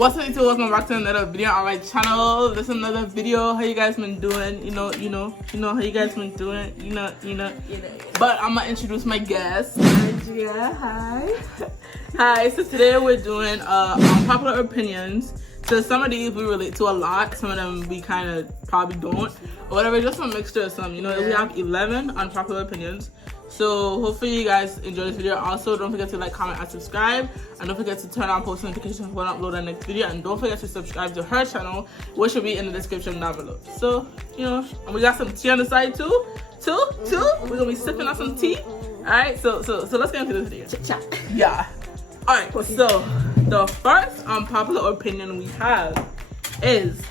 What's up, YouTube? Welcome back to another video on my channel. This is another video. How you guys been doing? You know how you guys been doing. You know. But I'm gonna introduce my guest, Andria. Hi. Hi. So today we're doing unpopular opinions. So some of these we relate to a lot. Some of them we kind of probably don't, or whatever. Just a mixture of some. We have 11 unpopular opinions. So hopefully you guys enjoy this video. Also, don't forget to like, comment, and subscribe. And don't forget to turn on post notifications when I upload the next video. And don't forget to subscribe to her channel, which will be in the description down below. So, and we got some tea on the side too. We're gonna be sipping on some tea. Alright, so let's get into this video. Yeah. Alright, so the first unpopular opinion we have is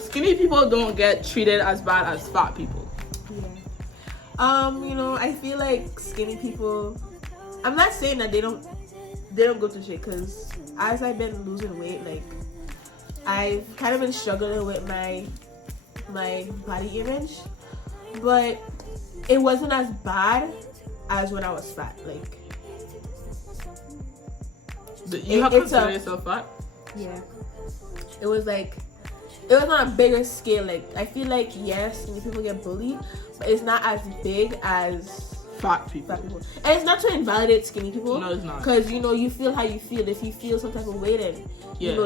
skinny people don't get treated as bad as fat people. I feel like skinny people, I'm not saying that they don't go through shit, because as I've been losing weight, like I've kind of been struggling with my body image, but it wasn't as bad as when I was fat. Like, you have to consider yourself fat? Yeah. It was on a bigger scale. Like, I feel like, yes, skinny people get bullied, but it's not as big as fat people. And it's not to invalidate skinny people. No, it's not. Because, you feel how you feel. If you feel some type of way, then,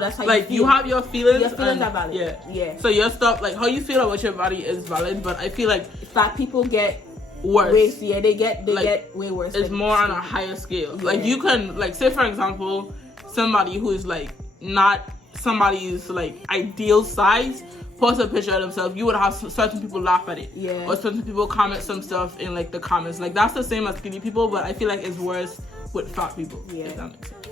that's how you feel. You have your feelings. Your feelings are valid. Yeah. So your stuff, like, how you feel about your body is valid, but I feel like fat people get worse. They get way worse. It's more on a higher scale. Yeah. Like, you can, like, say, for example, somebody who is, like, not somebody's, like, ideal size post a picture of themselves, you would have certain people laugh at it. Yeah. Or certain people comment some stuff in, like, the comments. Like, that's the same as skinny people, but I feel like it's worse with fat people. Yeah. If that makes sense.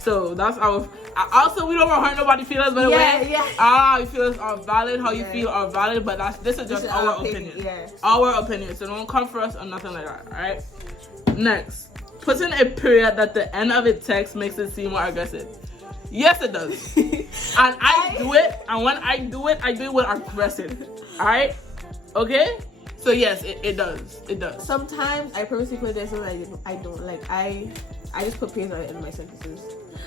So that's our. Also, we don't want to hurt nobody's feelings, by the way. Yeah. Your feelings are valid. How you feel are valid, but this is just our opinion. Yeah. Our opinion. So don't come for us or nothing like that. All right. Next, putting a period at the end of a text makes it seem more aggressive. Yes, it does. And I do it. And when I do it with aggressive. All right. Okay. So yes, it does. It does. Sometimes I purposely put this, and I don't like. I just put periods at the end of my sentences.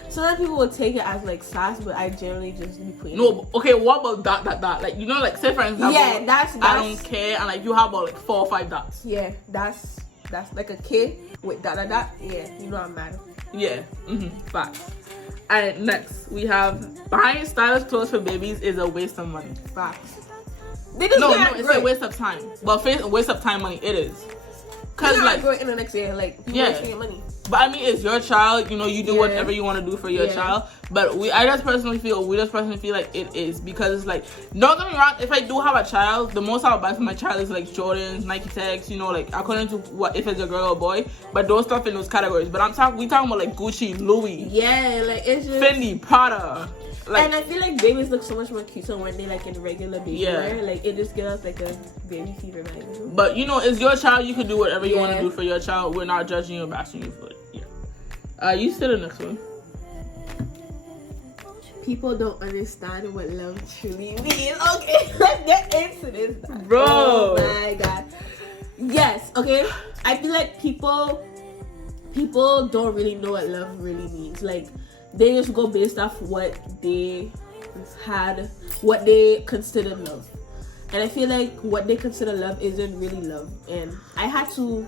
Sometimes people will take it as like sass, but I generally just be putting. No, okay. What about that? Like, like, say for example. Yeah, that's I don't care, and like you have about like 4 or 5 dots. Yeah, that's like a kid with dot. Yeah, I'm mad. Yeah. Facts. Alright, next we have buying stylish clothes for babies is a waste of money. Facts. It's a waste of time. Well, a waste of time money. It is. Cause like go in the next year, like wasting your money. But I mean, it's your child. You do whatever you want to do for your child. But we just personally feel like it is, because it's like, don't get me wrong. If I do have a child, the most I'll buy for my child is like Jordans, Nike Techs. Like according to what, if it's a girl or boy. But those stuff in those categories. But we talking about like Gucci, Louis. Yeah, like it's just Fendi, Prada. Like, and I feel like babies look so much more cuter when they like in regular baby wear. Like, it just gives us like a baby fever vibe. But it's your child. You can do whatever you want to do for your child. We're not judging you or bashing you for it. Yeah. You say the next one. People don't understand what love truly means. Okay, let's get into this, bro. Oh my god. Yes. Okay. I feel like people don't really know what love really means. Like, they just go based off what they consider love. And I feel like what they consider love isn't really love. And I had to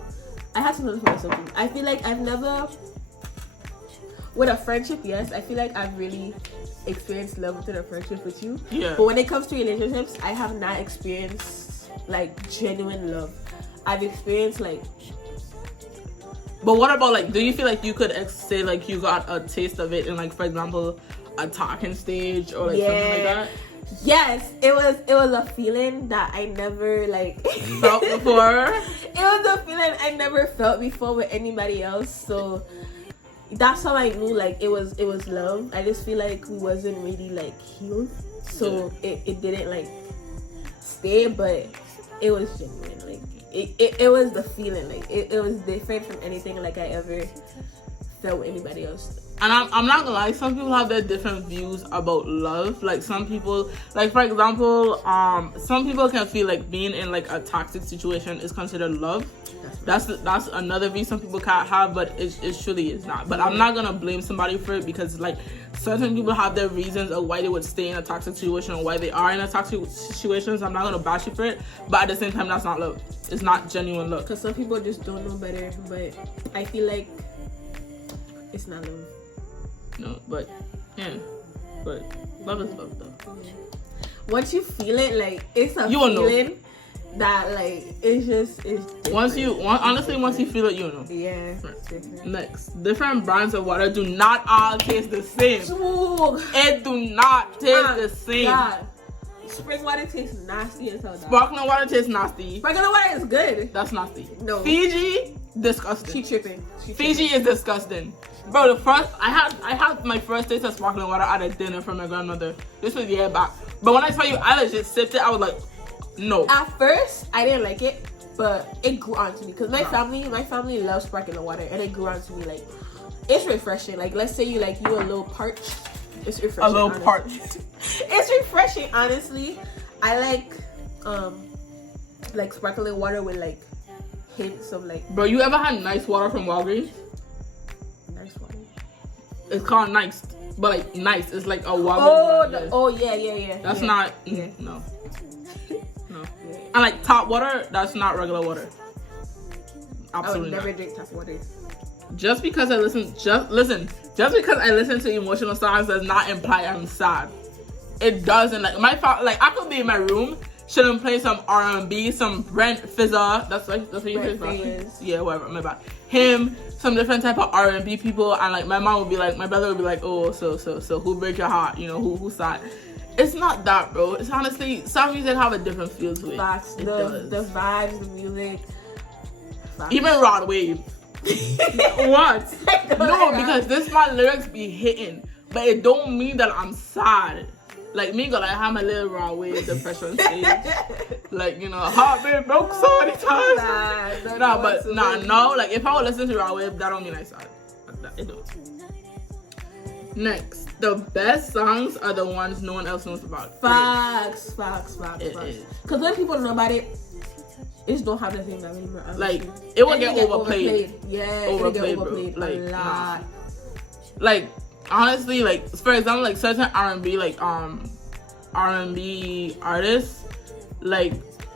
learn for myself. I feel like I've never, with a friendship, yes, I feel like I've really experienced love within a friendship with you. Yeah. But when it comes to relationships, I have not experienced like genuine love. I've experienced like. But what about, like, do you feel like you could say, like, you got a taste of it in, like, for example, a talking stage or, like, something like that? Yes, it was a feeling that I never, like, felt before. It was a feeling I never felt before with anybody else, so that's how I knew, like, it was love. I just feel like we wasn't really, like, healed, so it didn't, like, stay, but it was genuine, like. It was the feeling, like it was different from anything like I ever felt with anybody else. And I'm not gonna lie, some people have their different views about love. Like some people, like for example, some people can feel like being in like a toxic situation is considered love. That's another view some people can't have, but it truly is not. But I'm not gonna blame somebody for it, because like certain people have their reasons of why they would stay in a toxic situation or why they are in a toxic situation. So I'm not gonna bash you for it, but at the same time, that's not love. It's not genuine love. Because some people just don't know better, but I feel like it's not love. No, but yeah, but love is love though. Yeah. Once you feel it, like it's a you will feeling know. That like it's different. Once you feel it, you'll know. Yeah. Next, different brands of water do not all taste the same. Ooh. It do not taste the same. God. Spring water tastes nasty as hell. Sparkling water tastes nasty. Sparkling water is good. That's nasty. No. Fiji, disgusting. She tripping. Fiji is disgusting. Bro, I had my first taste of sparkling water at a dinner from my grandmother. This was a year back. But when I tell you I legit sipped it, I was like, no. At first, I didn't like it, but it grew on to me because my family loves sparkling water, and it grew on to me. Like, it's refreshing. Like, let's say you a little parched. It's refreshing. A little parched. It's refreshing, honestly. I like sparkling water with like hints of like. Bro, you ever had nice water from Walgreens? Nice water. It's called nice, but like nice. It's like a Walgreens. Yeah. That's not. Yeah. No. And like tap water, that's not regular water. Absolutely I would never not. drink tap water. Just because I listen to emotional songs does not imply I'm sad. It doesn't. Like I could be in my room, shouldn't play some R&B, some Brent Fizzer. That's what you say. Yeah, whatever. My bad. Him, some different type of R&B people, and like my brother would be like, oh, so who break your heart? You know, who's sad? It's not that, bro. It's honestly, some music have a different feel to it. Facts. The vibes, the music. Facts. Even Rod Wave. What? No, because my lyrics be hitting, but it don't mean that I'm sad. Like me, I have my little Rod Wave depression stage. Like, you know, heart been broke so many times. No. Like if I would listen to Rod Wave, that don't mean I'm sad. It don't. Next, the best songs are the ones no one else knows about. Facts. Because when people know about it, it just don't have the same value anymore. Like it will get overplayed. Yeah, overplayed, bro. Like a lot. Like honestly, like for example, like certain R&B, like R&B artists, like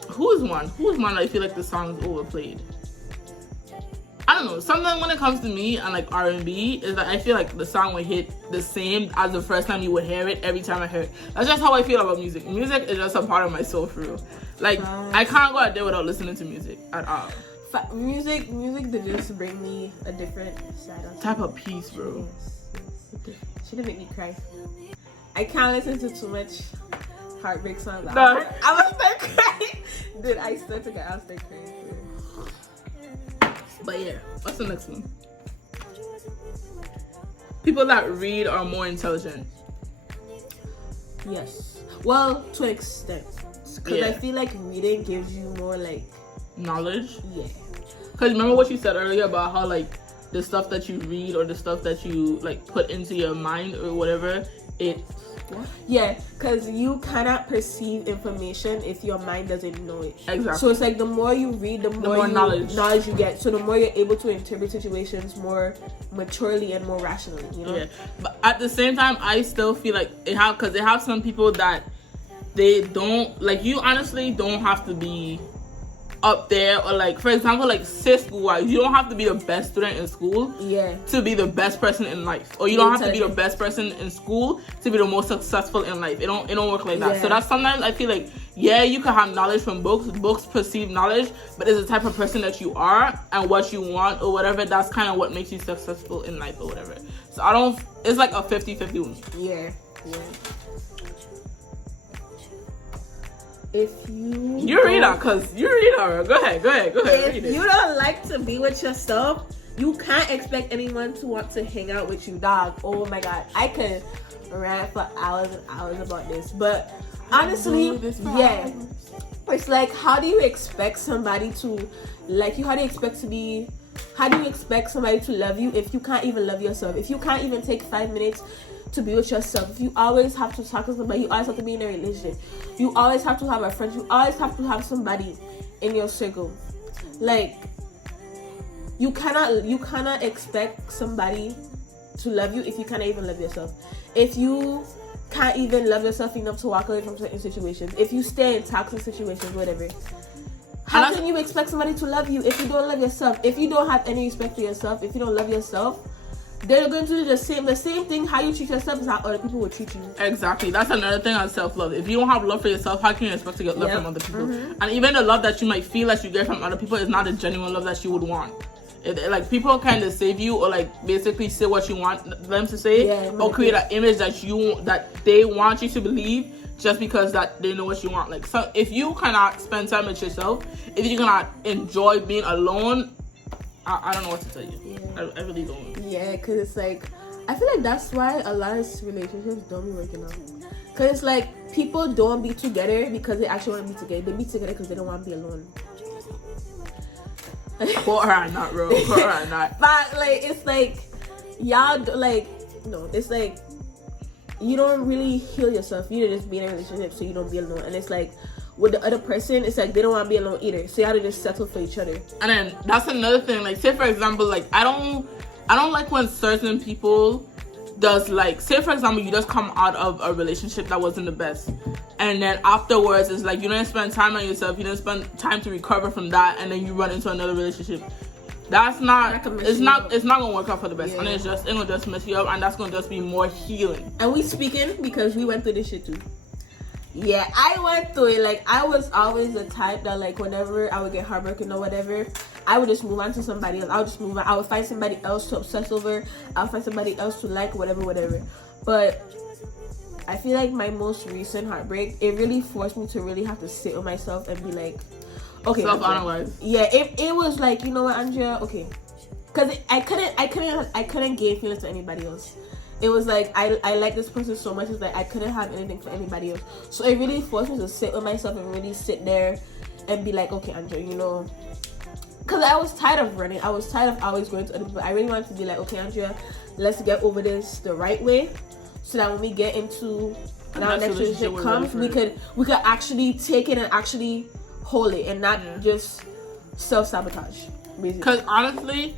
who's one I feel like the song's overplayed. I don't know. Sometimes when it comes to me and like R&B, is that I feel like the song would hit the same as the first time you would hear it every time I hear it. That's just how I feel about music. Music is just a part of my soul for real. Like I can't go out there without listening to music at all. Music that just bring me a different side of type of peace, bro. Yes. She didn't make me cry. I can't listen to too much heartbreak songs. No. I will start crying. Dude, I swear to God, I'll start crying. But yeah, what's the next one? People that read are more intelligent. Yes. Well, to an extent. Because I feel like reading gives you more like knowledge. Yeah. Because remember what you said earlier about how like the stuff that you read or the stuff that you like put into your mind or whatever, yeah, because you cannot perceive information if your mind doesn't know it. Exactly. So it's like the more you read, the more knowledge you get. So the more you're able to interpret situations more maturely and more rationally, you know? Yeah. But at the same time, I still feel like they have some people that they don't, like, you honestly don't have to be up there, or like for example, like school wise, you don't have to be the best student in school to be the best person in life, or you don't have to be the best person in school to be the most successful in life. It don't work like that. So that's sometimes I feel like you can have knowledge from books perceive knowledge, but it's the type of person that you are and what you want or whatever, that's kind of what makes you successful in life or whatever. So it's like a 50-50 If you read out, cause you read out. Go ahead. If you don't like to be with yourself, you can't expect anyone to want to hang out with you, dog. Oh my God, I could rant for hours and hours about this, but honestly, it's like, how do you expect somebody to like you? How do you expect to be How do you expect somebody to love you if you can't even love yourself? If you can't even take 5 minutes to be with yourself, if you always have to talk to somebody, you always have to be in a relationship, you always have to have a friend, you always have to have somebody in your circle. Like, you cannot expect somebody to love you if you can't even love yourself. If you can't even love yourself enough to walk away from certain situations, if you stay in toxic situations, whatever, how can you expect somebody to love you if you don't love yourself? If you don't have any respect for yourself, if you don't love yourself, they're going to do the same thing. How you treat yourself is how other people will treat you. Exactly. That's another thing on self-love. If you don't have love for yourself, how can you expect to get love from other people? And even the love that you might feel that you get from other people is not a genuine love that you would want. Like, people kind of save you, or like basically say what you want them to say, or create an image that they want you to believe, just because that they know what you want. Like, so if you cannot spend time with yourself, if you cannot enjoy being alone, I don't know what to tell you. I really don't. Yeah, because it's like, I feel like that's why a lot of relationships don't be working out. Because it's like, people don't be together because they actually want to be together. They be together because they don't want to be alone. For her or not, bro. For her or not. But like, it's like, y'all like, no, it's like, you don't really heal yourself. You just be in a relationship so you don't be alone. And it's like, with the other person, it's like they don't want to be alone either, so you have to just settle for each other. And then that's another thing. Like, say for example, like, I don't like when certain people does, like, say for example, you just come out of a relationship that wasn't the best, and then afterwards it's like you didn't spend time on yourself, you didn't spend time to recover from that, and then you run into another relationship. That's not, it's not gonna work out for the best. And it's gonna just mess you up, and that's gonna just be more healing. And we speaking because we went through this shit too. Yeah, I went through it. Like, I was always the type that, like, whenever I would get heartbroken or whatever, I would just move on to somebody else. I would just move on. I would find somebody else to obsess over. I would find somebody else to like, whatever. But I feel like my most recent heartbreak, it really forced me to really have to sit with myself and be like, okay, self-analyze. Yeah, it was like, you know what, Andria, okay, because I couldn't gain feelings to anybody else. It was like, I like this person so much, it's like I couldn't have anything for anybody else. So it really forced me to sit with myself and really sit there and be like, okay, Andrea, you know, because I was tired of running. I was tired of always going to other people. I really wanted to be like, okay, Andrea, let's get over this the right way, so that when we get into our next relationship comes, we could actually take it and actually hold it, and not just self-sabotage, basically. Because honestly,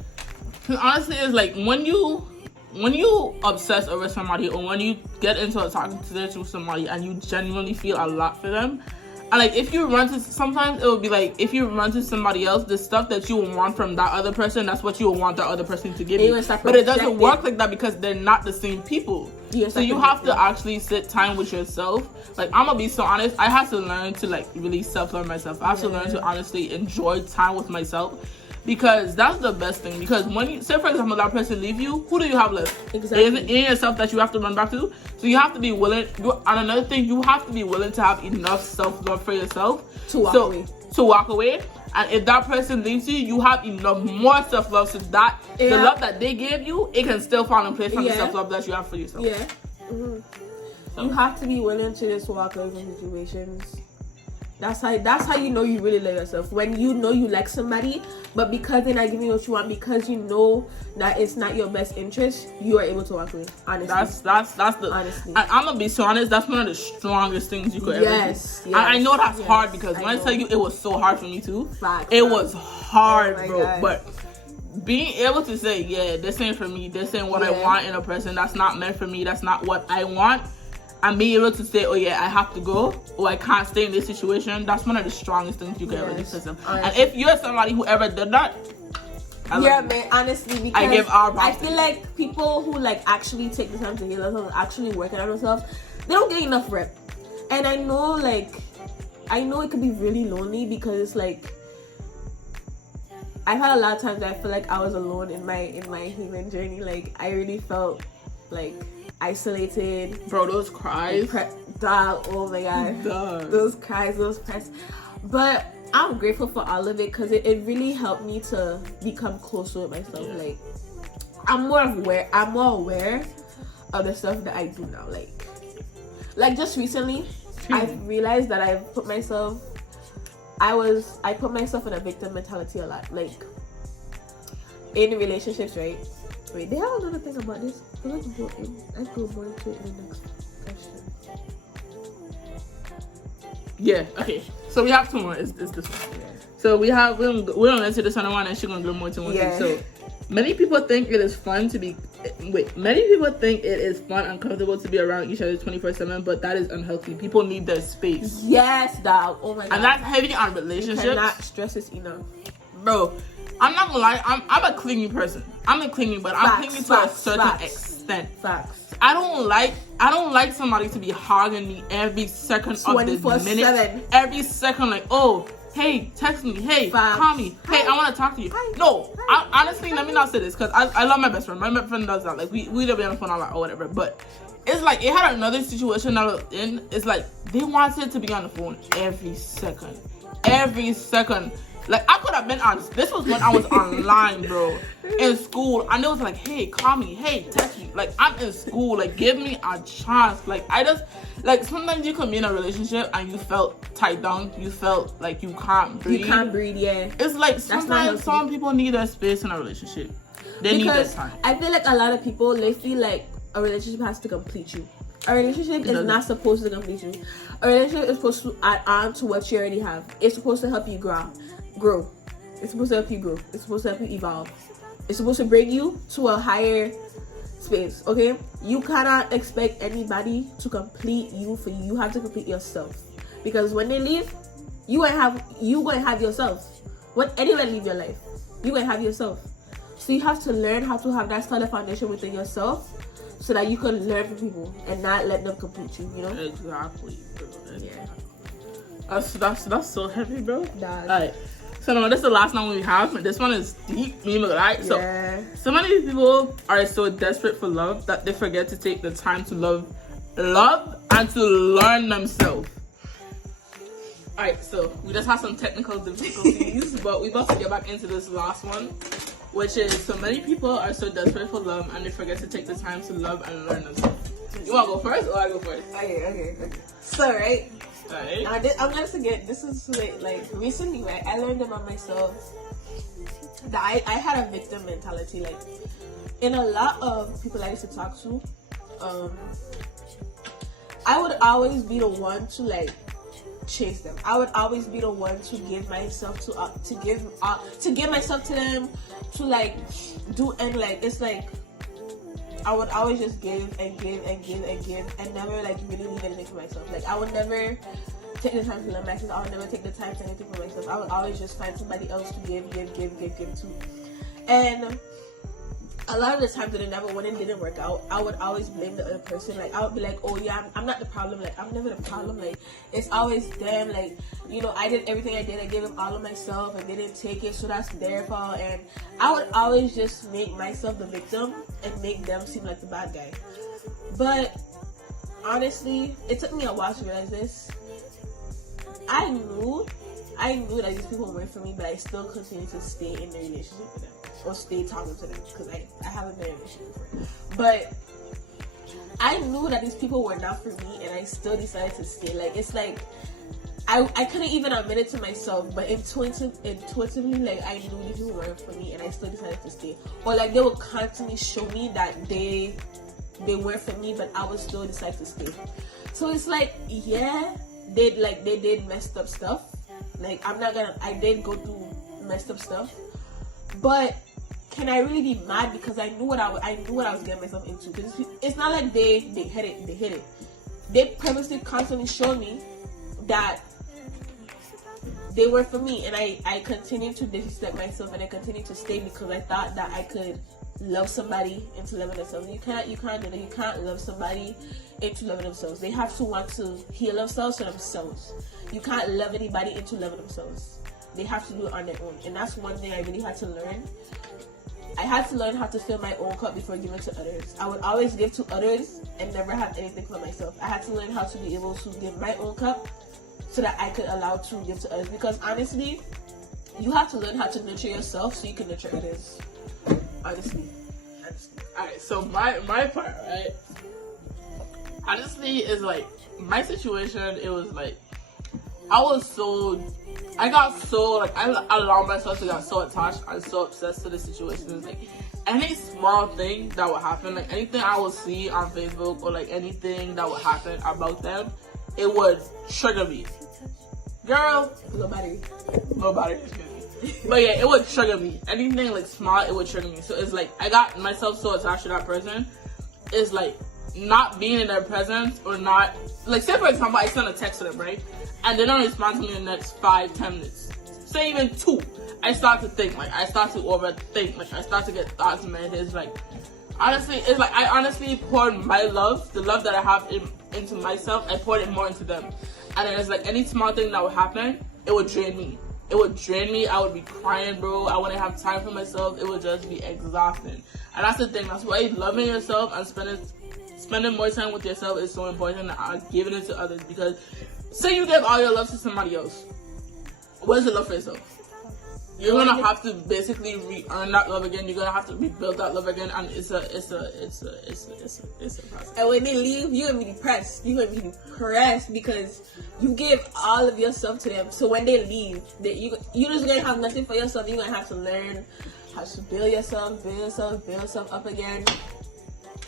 it's like when you obsess over somebody, or when you get into a talking to with somebody and you genuinely feel a lot for them, and like if you run to, sometimes it will be like, if you run to somebody else, the stuff that you will want from that other person, that's what you will want that other person to give you. But it doesn't work like that, because they're not the same people. So you have to actually sit time with yourself. Like, I'm gonna be so honest, I had to learn to like really self-love myself. I have to learn to honestly enjoy time with myself. Because that's the best thing. Because when you say, for example, that person leave you, who do you have left? Exactly. In yourself that you have to run back to. So you have to be willing. And another thing, you have to be willing to have enough self-love for yourself to walk away. And if that person leaves you, you have enough more self-love, so that the love that they gave you, it can still fall in place from the self-love that you have for yourself. Yeah. Mm-hmm. So you have to be willing to just walk away from situations. That's how you know you really love yourself. When you know you like somebody, but because they're not giving you what you want, because you know that it's not your best interest, you are able to walk away. Honestly, that's the honestly. I'm gonna be so honest. That's one of the strongest things you could ever do. Yes. I know that's hard, because when I tell you, it was so hard for me too. It was hard, bro. God. But being able to say, yeah, this ain't for me. This ain't what I want in a person. That's not meant for me. That's not what I want. And being able to say, oh yeah, I have to go, or I can't stay in this situation, that's one of the strongest things you can ever do for them. And if you're somebody who ever did that, man, honestly, because I give our I feel like people who like actually take the time to heal themselves, actually working on themselves, they don't get enough rep. And I know it could be really lonely, because it's like, I've had a lot of times that I feel like I was alone in my healing journey. Like, I really felt like isolated, bro. Those cries, oh my god, those cries, those press. But I'm grateful for all of it, because it really helped me to become closer with myself. Like, I'm more aware of the stuff that I do now. Like just recently, I've realized that I put myself in a victim mentality a lot. Like, in relationships, right? Wait, they have another thing about this. Let's go more into it in the next question. Yeah, okay. So we have two more. It's this one. Yeah. So we don't answer this other one, and she's gonna go more to one thing. So many people think it is fun to be. Many people think it is fun and comfortable to be around each other 24/7, but that is unhealthy. People need their space. Yes, dog. Oh my god. And that's heavy on relationships. You cannot stress this enough, bro. I'm not gonna lie. I'm a clingy person. I'm a clingy, but I'm clingy to a certain extent. Facts. I don't like somebody to be hogging me every second of the minute. Every second, like, oh, hey, text me. Hey, call me. Hey, I want to talk to you. No, honestly, let me not say this because I love my best friend. My best friend does that. Like, we don't be on the phone a lot or whatever. But it's like, it had another situation that I was in. It's like, they wanted to be on the phone every second. Every second. Like, I could have been on, this was when I was online, bro, in school, and it was like, hey, call me, hey, text me. Like, I'm in school, like, give me a chance. Like, I just, like, sometimes you can be in a relationship and you felt tied down, you felt like you can't breathe. You can't breathe, yeah. It's like, sometimes some people need their space in a relationship. They need their time. I feel like a lot of people, they feel like a relationship has to complete you. A relationship is not supposed to complete you. A relationship is supposed to add on to what you already have. It's supposed to help you grow. It's supposed to help you grow. It's supposed to help you evolve. It's supposed to bring you to a higher space. Okay, you cannot expect anybody to complete you for you. You have to complete yourself, because when they leave, you gonna have yourself. When anyone leave your life, you gonna have yourself. So you have to learn how to have that solid foundation within yourself, so that you can learn from people and not let them complete you. You know? Exactly, bro. Yeah. That's so heavy, bro. All right. So now this is the last one we have. This one is deep. Right? Yeah. So many people are so desperate for love that they forget to take the time to love and to learn themselves. Alright, so we just have some technical difficulties, but we're about to get back into this last one, which is, so many people are so desperate for love and they forget to take the time to love and learn themselves. You want to go first or I go first? Okay. So, right? Right. I'm gonna forget. This is like recently, right? I learned about myself that I had a victim mentality. Like, in a lot of people I used to talk to, I would always be the one to like chase them. I would always be the one to give myself to give myself to them, to like do, and like it's like I would always just give and never like really leave anything for myself. Like, I would never take the time to learn myself. I would never take the time to anything for myself. I would always just find somebody else to give to. And a lot of the times when it didn't work out, I would always blame the other person. Like, I would be like, oh yeah, I'm not the problem. Like, I'm never the problem. Like, it's always them. Like, you know, I did everything I did. I gave them all of myself and they didn't take it, so that's their fault. And I would always just make myself the victim and make them seem like the bad guy. But honestly, it took me a while to realize this. I knew that these people weren't for me, but I still continued to stay in the relationship with them, or stay talking to them, because I haven't been in a relationship before. But I knew that these people were not for me, and I still decided to stay. Like, it's like I couldn't even admit it to myself, but intuitively, like, I knew these people weren't for me, and I still decided to stay. Or like, they would constantly show me that they weren't for me, but I would still decide to stay. So it's like, yeah, they did messed up stuff. Like, I did go through messed up stuff, but can I really be mad because I knew what I was getting myself into? Because it's not like they hit it. They purposely constantly showed me that they were for me, and I continued to disrespect myself, and I continued to stay because I thought that I could love somebody into loving themselves. You can't do that. You can't love somebody into loving themselves. They have to want to heal themselves for themselves. You can't love anybody into loving themselves. They have to do it on their own, and that's one thing I really had to learn. I had to learn how to fill my own cup before giving to others. I would always give to others and never have anything for myself. I had to learn how to be able to give my own cup so that I could allow to give to others. Because honestly, you have to learn how to nurture yourself so you can nurture others. Honestly. Alright, so my part, right? Honestly, is like, my situation, it was like, I got so, like, I allowed myself to get so attached and so obsessed to the situations. Like, any small thing that would happen, like, anything I would see on Facebook or, like, anything that would happen about them, it would trigger me. Girl, Nobody. But yeah, it would trigger me. Anything, like, small, it would trigger me. So it's like, I got myself so attached to that person. It's like, not being in their presence or not, like, say for example, I send a text to them, right? And they don't respond to me in the next 5-10 minutes. Say even 2. I start to think, like, I start to overthink, like, I start to get thoughts in my head. It's like, honestly, it's like, I honestly poured my love, the love that I have into myself, I poured it more into them. And then it's like, any small thing that would happen, it would drain me. It would drain me. I would be crying, bro. I wouldn't have time for myself. It would just be exhausting. And that's the thing. That's why loving yourself and spending more time with yourself is so important than giving it to others. Because say you give all your love to somebody else, where's the love for yourself? You're gonna have to basically re-earn that love again. You're gonna have to rebuild that love again, and it's a process. And when they leave, you're gonna be depressed. You're gonna be depressed because you gave all of yourself to them. So when they leave, you're just gonna have nothing for yourself. You're gonna have to learn how to build yourself up again.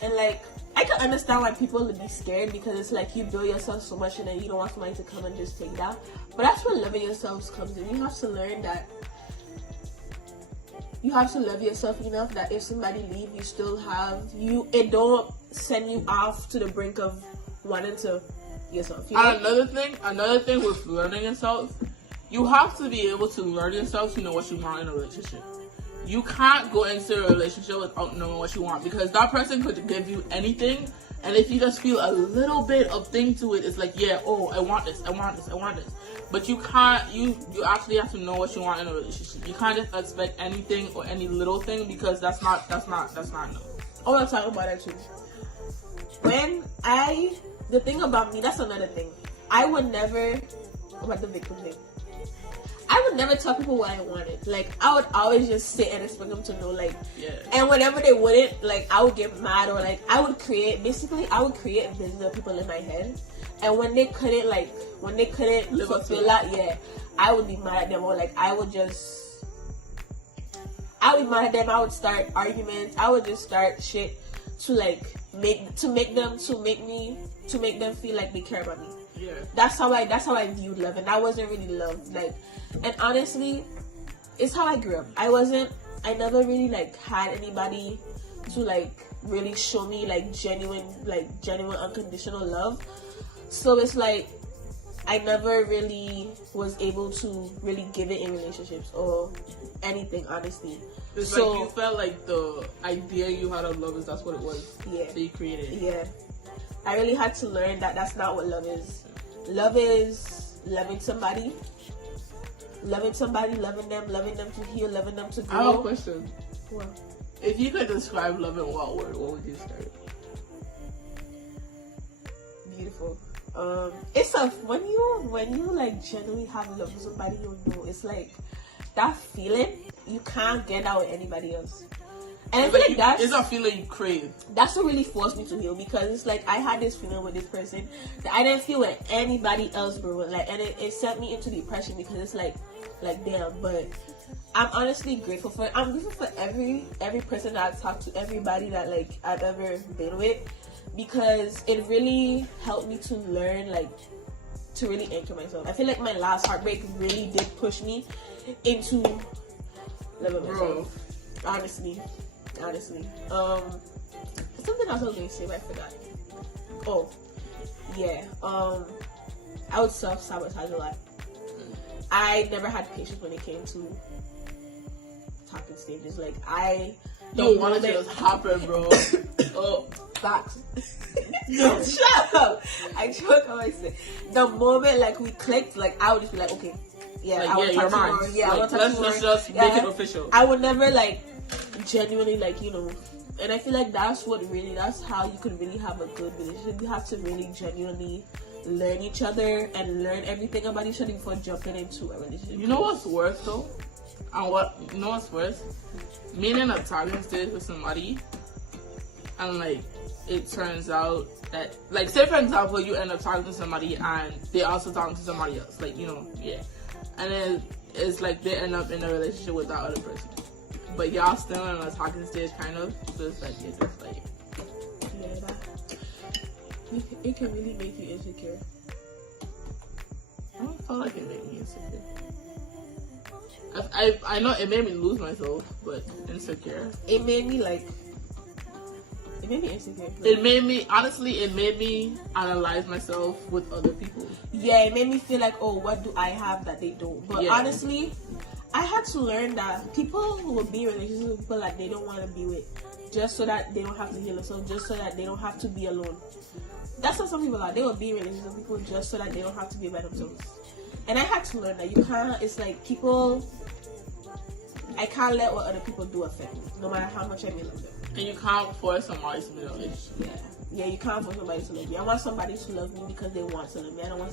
And like, I can understand why people would be scared, because it's like you build yourself so much and then you don't want somebody to come and just take that. But that's where loving yourselves comes in. You have to learn that. You have to love yourself enough that if somebody leaves, you still have you. It don't send you off to the brink of wanting to yourself. You know? And another thing with learning yourself, you have to be able to learn yourself to know what you want in a relationship. You can't go into a relationship without knowing what you want, because that person could give you anything, and if you just feel a little bit of thing to it, it's like, yeah, oh, I want this. But you can't, you actually have to know what you want in a relationship. You can't just expect anything or any little thing, because that's not no. I want to talk about that too. The thing about me, that's another thing. I would never, about the victim thing, I would never tell people what I wanted. Like, I would always just sit and expect them to know, like, yeah. And whenever they wouldn't, like, I would get mad, or like, I would create visions of people in my head. And when they couldn't fulfill that, yeah, I would be mad at them, or like, I would be mad at them. I would start arguments. I would just start shit to like make them feel like they care about me. Yeah. That's how I viewed love, and that wasn't really love. Like, and honestly, it's how I grew up. I never really like had anybody to like really show me like genuine unconditional love. So it's like I never really was able to really give it in relationships or anything, honestly. It's so, like you felt like the idea you had of love that's what it was. Yeah. So you created it. Yeah. I really had to learn that that's not what love is. Love is loving somebody, loving them to heal, loving them to grow. I have a question. What? If you could describe love in one word, what would you say? Beautiful. It's when you like genuinely have love for somebody, you know, it's like that feeling you can't get out with anybody else. And I feel like that's a feeling you crave. That's what really forced me to heal, because it's like I had this feeling with this person that I didn't feel with anybody else, bro. Like, and it sent me into depression, because it's like damn. But I'm honestly grateful for it. I'm grateful for every person that I've talked to, everybody that like I've ever been with, because it really helped me to learn, like, to really anchor myself. I feel like my last heartbreak really did push me into loving myself. Honestly. Something else I was going to say, but I forgot. Oh, yeah. I would self-sabotage a lot. I never had patience when it came to talking stages. Like, you wanted to just happen, bro. Oh, facts. No, shut up. I joke on myself. The moment like we clicked, like I would just be like, okay, yeah, like, I want to talk tomorrow. Yeah, I want to talk tomorrow. Let's just make it official. I would never like genuinely like, you know, and I feel like that's how you could really have a good relationship. You have to really genuinely learn each other and learn everything about each other before jumping into a relationship. You know what's worse though? You know what's worse? Being in a talking stage with somebody and like it turns out that, like, say for example, you end up talking to somebody and they also talking to somebody else, like, you know, yeah, and then it's like they end up in a relationship with that other person, but y'all still in a talking stage, kind of. So it's like, it's just like, yeah, that it can really make you insecure. I don't feel like it made me insecure. I know it made me lose myself, but insecure. It made me insecure. It made me, honestly, it made me analyze myself with other people. Yeah, it made me feel like, oh, what do I have that they don't? But honestly, I had to learn that people who will be in relationships with people that they don't want to be with, just so that they don't have to heal themselves, just so that they don't have to be alone. That's what some people are. They will be in relationships with people just so that they don't have to be by themselves. And I had to learn that you can't, it's like people, I can't let what other people do affect me, no matter how much I may love them. And you can't force somebody to be in a relationship. Yeah, you can't force somebody to love me. I want somebody to love me because they want to love me. I don't want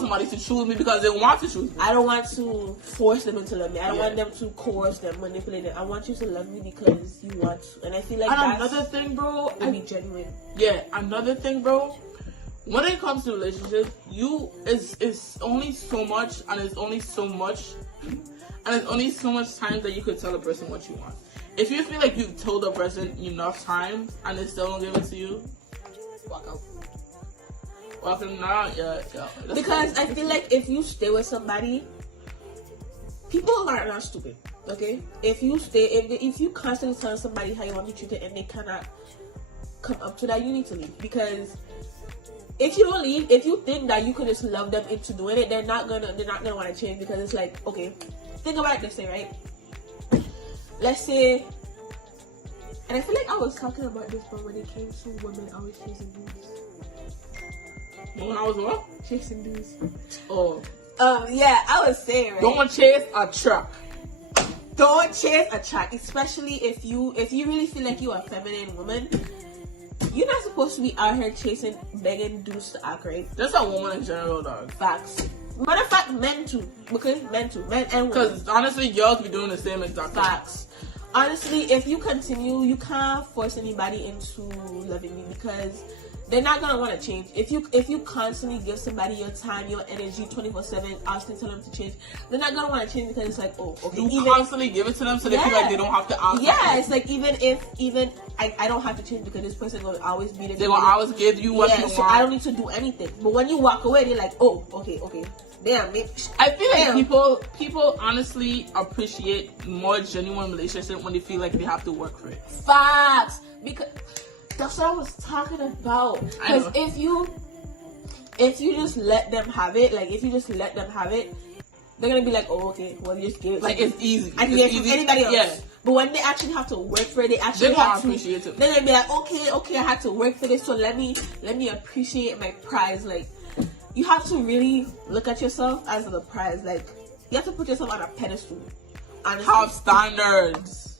somebody to choose me because they want to choose me. I don't want to force them into love me. I don't want them to coerce them, manipulate them. I want you to love me because you want to. And I feel like that's another thing, bro. To be genuine. Yeah, another thing, bro. When it comes to relationships, it's only so much, and it's only so much, and it's only so much time that you could tell a person what you want. If you feel like you've told a person enough time and they still don't give it to you, walk out. Walk them down, yeah. Because I feel like if you stay with somebody, people are not stupid, okay? If you constantly tell somebody how you want to be treated and they cannot come up to that, you need to leave. Because if you don't leave, if you think that you can just love them into doing it, they're not gonna want to change. Because it's like, okay, think about it this way, right? Let's say, and I feel like I was talking about this, but when it came to women always chasing dudes. When I was what? Chasing dudes. Oh. Yeah, I was saying, right? Don't chase a truck. Don't chase a truck, especially if you really feel like you're a feminine woman. You're not supposed to be out here chasing, begging dudes to act right. That's a woman in general, dog. Facts. Matter of fact, men too. Because men and women. Because honestly, girls be doing the same exact thing. Facts. Honestly, if you continue, you can't force anybody into loving you because they're not gonna want to change. If you constantly give somebody your time, your energy, 24/7, asking them to change, they're not gonna want to change because it's like, oh, okay. You constantly give it to them so they feel like they don't have to ask. Yeah, it's like even I don't have to change because this person will always be there. They will always give you what you want. So I don't need to do anything. But when you walk away, they're like, oh, okay. Damn, I feel like people honestly appreciate more genuine relationship when they feel like they have to work for it. Facts. Because that's what I was talking about. Because if you just let them have it, they're gonna be like, oh, okay, well, you just give it. Like, it's easy. I can get it from anybody else. Yeah. But when they actually have to work for it, they have to appreciate it. They're gonna be like, okay, I had to work for this, so let me appreciate my prize. Like, you have to really look at yourself as the prize. Like, you have to put yourself on a pedestal. Honestly. Have standards.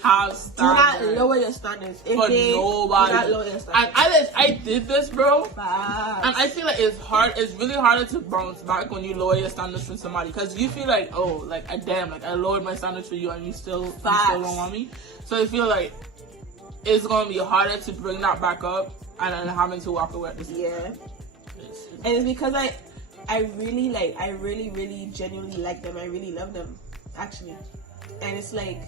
Have standards. Do not lower your standards. For nobody. Do not lower your standards. And I did this, bro. Facts. And I feel like it's hard. It's really harder to bounce back when you lower your standards for somebody, because you feel like, oh, like, damn, like, I lowered my standards for you and you still don't want me. So I feel like it's gonna be harder to bring that back up and then having to walk away at the same time. And it's because I really genuinely like them. I really love them, actually. And it's like,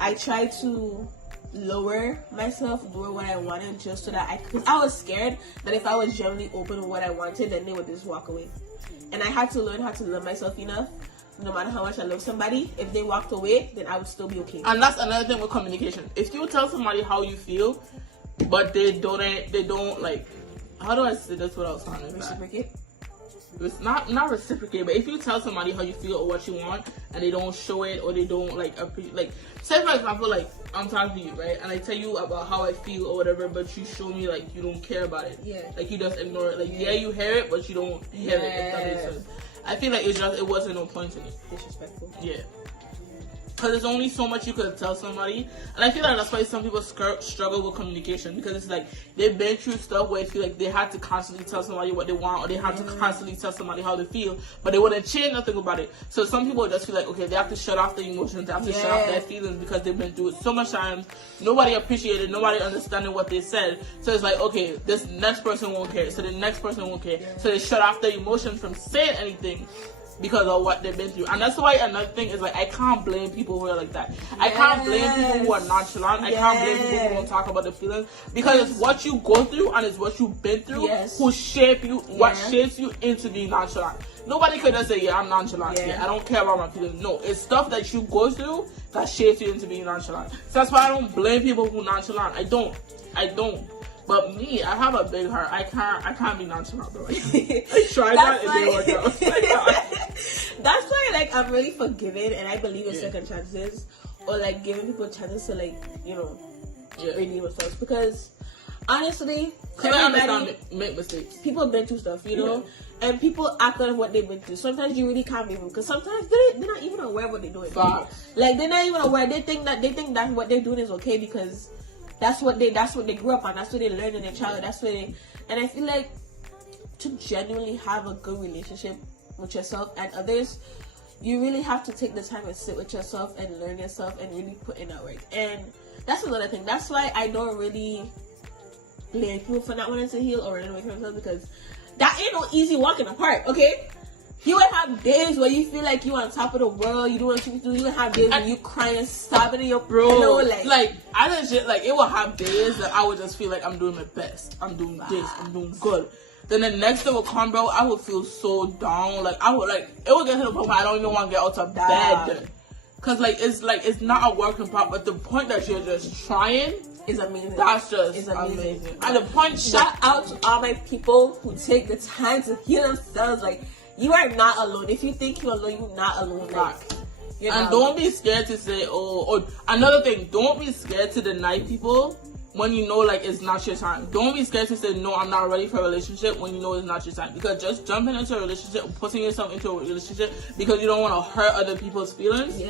I try to lower myself, do what I wanted, just so that because I was scared that if I was genuinely open with what I wanted, then they would just walk away. And I had to learn how to love myself enough, no matter how much I love somebody, if they walked away, then I would still be okay. And that's another thing with communication. If you tell somebody how you feel, but they don't like, how do I say this without sounding bad? Reciprocate? It's not reciprocate, but if you tell somebody how you feel or what you want and they don't show it, or they don't like say for example, like, I'm talking to you, right, and I tell you about how I feel or whatever, but you show me like you don't care about it. Yeah. Like, you just ignore it. Like, yeah, you hear it, but you don't hear it, if that makes sense. I feel like it wasn't no point in it. Disrespectful. Yeah. Because there's only so much you could tell somebody. And I feel like that's why some people struggle with communication. Because it's like they've been through stuff where I feel like they had to constantly tell somebody what they want, or they had to constantly tell somebody how they feel, but they wouldn't change nothing about it. So some people just feel like, okay, they have to shut off their emotions, they have to shut off their feelings because they've been through it so much times. Nobody appreciated, nobody understanding what they said. So it's like, okay, this next person won't care, so the next person won't care. So they shut off their emotions from saying anything because of what they've been through. And that's why another thing is like, I can't blame people who are like that. I can't blame people who are nonchalant. I can't blame people who don't talk about their feelings, because it's what you go through and it's what you've been through who shape you, what shapes you into being nonchalant. Nobody could just say, yeah, I'm nonchalant. Yeah, I don't care about my feelings. No, it's stuff that you go through that shapes you into being nonchalant. So that's why I don't blame people who are nonchalant. I don't. But me, I have a big heart. I can't be nonchalant, bro. I tried that and it didn't work out. That's why, like, I'm really forgiving, and I believe in second chances, or like giving people chances to, like, you know, redeem themselves. Because honestly, make mistakes. People have been through stuff, you know, and people act on what they've been through. Sometimes you really can't be rude, because sometimes they're not even aware of what they're doing. Like, they're not even aware. They think that what they're doing is okay because that's what they grew up on. That's what they learned in their childhood. That's what they. And I feel like to genuinely have a good relationship with yourself and others, you really have to take the time and sit with yourself and learn yourself and really put in that work. And that's another thing. That's why I don't really blame people for not wanting to heal or running away from themselves, because that ain't no easy walk in the park. Okay. You would have days where you feel like you're on top of the world, you do what you do. You would have days where you crying, sobbing in your pillow, like I legit, like, it will have days that I would just feel like I'm doing my best, I'm doing this, I'm doing good. Then the next day will come, bro, I would feel so down. Like, I would, like, it would get to the point where I don't even want to get out of bed. Cause it's not a work in progress, but the point that you're just trying is amazing. That's just amazing. And the point, shout out to all my people who take the time to heal themselves. Like, you are not alone. If you think you're alone, you're not alone. Like, and don't be scared to say, or another thing, don't be scared to deny people when you know, like, it's not your time. Don't be scared to say, no, I'm not ready for a relationship when you know it's not your time. Because just jumping into a relationship, putting yourself into a relationship because you don't want to hurt other people's feelings,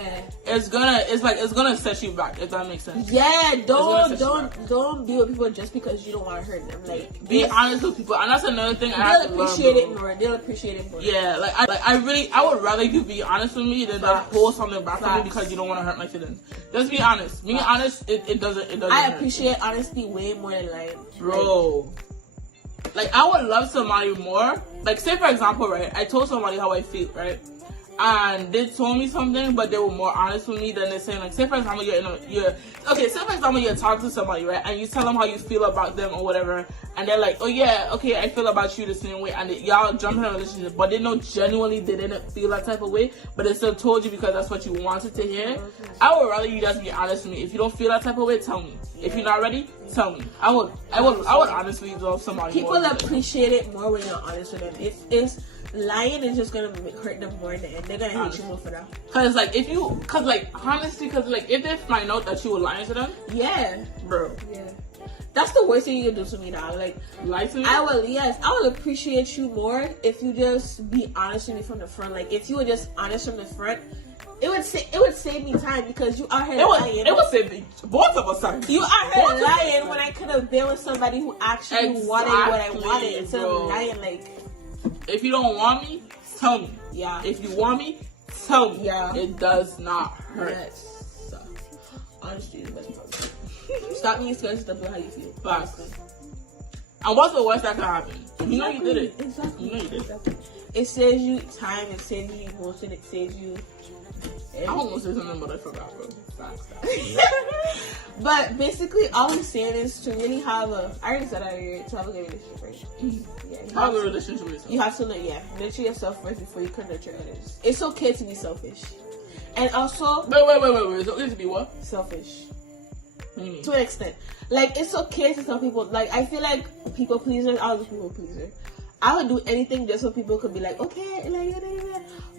it's gonna set you back, if that makes sense. Yeah, don't be with people just because you don't want to hurt them. Like, be honest with people, and that's another thing they'll appreciate it more. Yeah, like I would rather you be honest with me than just pull something back from me because you don't want to hurt my feelings. Just be honest. Being honest, it doesn't. I appreciate honesty way more than lying, bro. Like, I would love somebody more. Like, say for example, right? I told somebody how I feel, right? And they told me something, but they were more honest with me than they're saying. Like, say for example, say for example, you're talking to somebody, right? And you tell them how you feel about them or whatever, and they're like, oh yeah, okay, I feel about you the same way, and y'all jump in a relationship, but they know genuinely they didn't feel that type of way, but they still told you because that's what you wanted to hear. I would rather you just be honest with me. If you don't feel that type of way, tell me. If you're not ready, tell me. I would honestly love somebody. People appreciate it more when you're honest with them. If lying is just gonna hurt them more in the end. They're gonna hate you more for that. Cause honestly, if they find out that you were lying to them, bro. Yeah. That's the worst thing you can do to me now. Like, lie to me? I will appreciate you more if you just be honest with me from the front. Like, if you were just honest from the front, it would save me time, because you are here lying. It would save me, both of us time. You are here lying when I could have been with somebody who actually wanted what I wanted, instead of lying. Like, if you don't want me, tell me. Yeah. If you want me, tell me. Yeah. It does not hurt. Yes. So, honesty is the best part. Stop being scared to step how you feel. Honestly. And what's the worst that could happen? Exactly. You know you did it. Exactly. You know you did it. Exactly. It saves you time. It saves you emotion. It saves you everything. I almost said something, but I forgot, bro. But basically, all I'm saying is to really have I already said that earlier, to have a good relationship first. Yeah, have a relationship with yourself. You have to nurture yourself first before you can nurture others. It's okay to be selfish. And also... Wait. It's okay to be what? Selfish. What do you mean? To an extent. Like, it's okay to tell people... Like, I feel like people pleasers, I was a people pleaser. I would do anything just so people could be like, okay, like,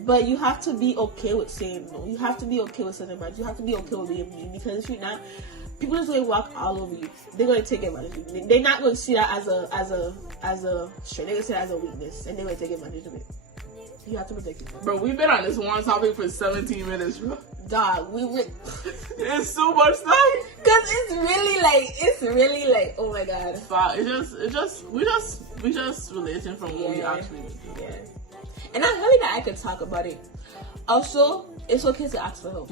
but you have to be okay with saying no. You have to be okay with saying no. You have to be okay with being mean, because if you're not, people just going to walk all over you. They're going to take advantage of you. They're not going to see that as a strength. They're going to see that as a weakness, and they're going to take advantage of it. You have to protect yourself. Bro, we've been on this one topic for 17 minutes, bro. Dog, There's so much stuff. Cause it's really like, oh my god. We just relating from what we actually do. Yeah. And I'm happy that I could talk about it. Also, it's okay to ask for help.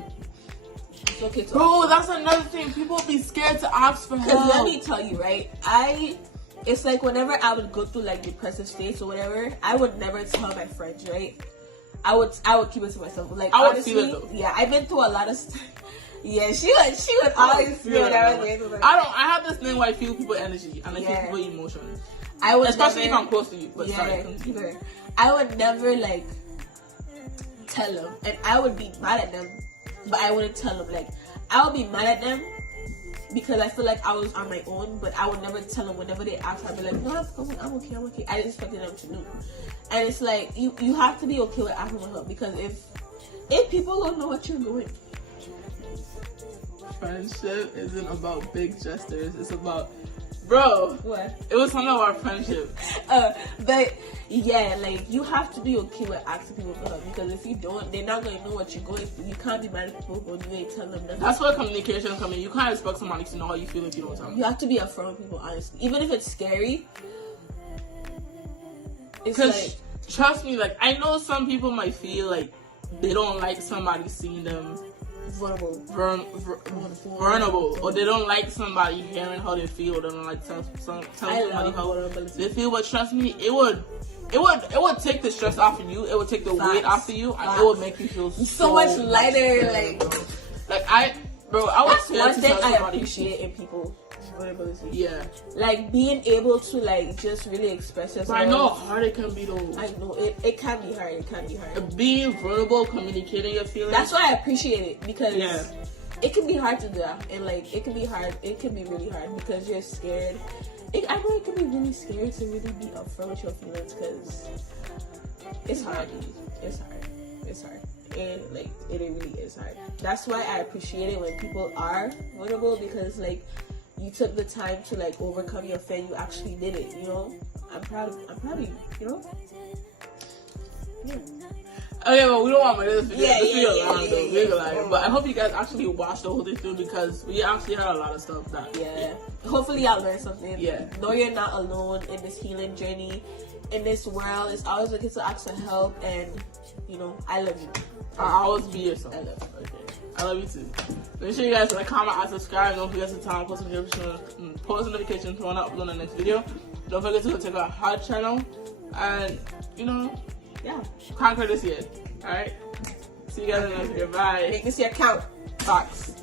It's okay to Bro, that's another thing. People be scared to ask for help. Cause let me tell you, right? It's like whenever I would go through like depressive states or whatever, I would never tell my friends, right? I would keep it to myself. Like I would honestly, feel it though. Yeah, I've been through a lot of stuff. Yeah, she would always feel it. I have this thing where I feel people's energy and I feel people's emotions. Especially if I'm close to you. But sorry, I would never like tell them, and I would be mad at them, but I wouldn't tell them. Like I would be mad at them because I feel like I was on my own, but I would never tell them. Whenever they ask, I'd be like, no, I'm okay. I just expected them to know. And it's like you have to be okay with asking for help, because if people don't know what you're going through. Friendship isn't about big gestures. It's about, bro. What? It was something about friendship. But yeah, like you have to be okay with asking people for help, because if you don't, they're not gonna know what you're going through. You can't be mad at people when you ain't telling them nothing. That's where communication comes in. You can't expect somebody to know how you feel if you don't tell them. You have to be upfront with people, honestly, even if it's scary. It's like, trust me, like I know some people might feel like they don't like somebody seeing them vulnerable, or they don't like somebody hearing how they feel. They don't like telling somebody how they feel. But trust me, it would take the stress off of you. It would take the weight off of you, and it would make you feel so much lighter. I was one thing I appreciate in people. Vulnerability. Yeah. Like being able to like just really express yourself. But I know how hard it can be though. I know it can be hard. It can be hard. Being vulnerable, communicating your feelings. That's why I appreciate it, because it can be hard to do that, and like it can be hard. It can be really hard because you're scared. I know it can be really scary to really be upfront with your feelings, because it's hard. It's hard. And like it really is hard. That's why I appreciate it when people are vulnerable, because like you took the time to like overcome your fear. You actually did it, you know. I'm proud of you, you know. Yeah. Okay, well, we don't want to make this video long, but I hope you guys actually watched the whole thing through, because we actually had a lot of stuff that hopefully y'all learned something. Know you're not alone in this healing journey. In this world, it's always okay to ask for help, and you know, I love you. I'll always be yourself. I love you. Okay. I love you too. Make sure you guys like, comment, and subscribe. Don't forget to turn on post notifications when I upload the next video. Don't forget to go check out our channel, and you know, conquer this year. Alright? See you guys in the next video. Bye. Make this your count. Facts.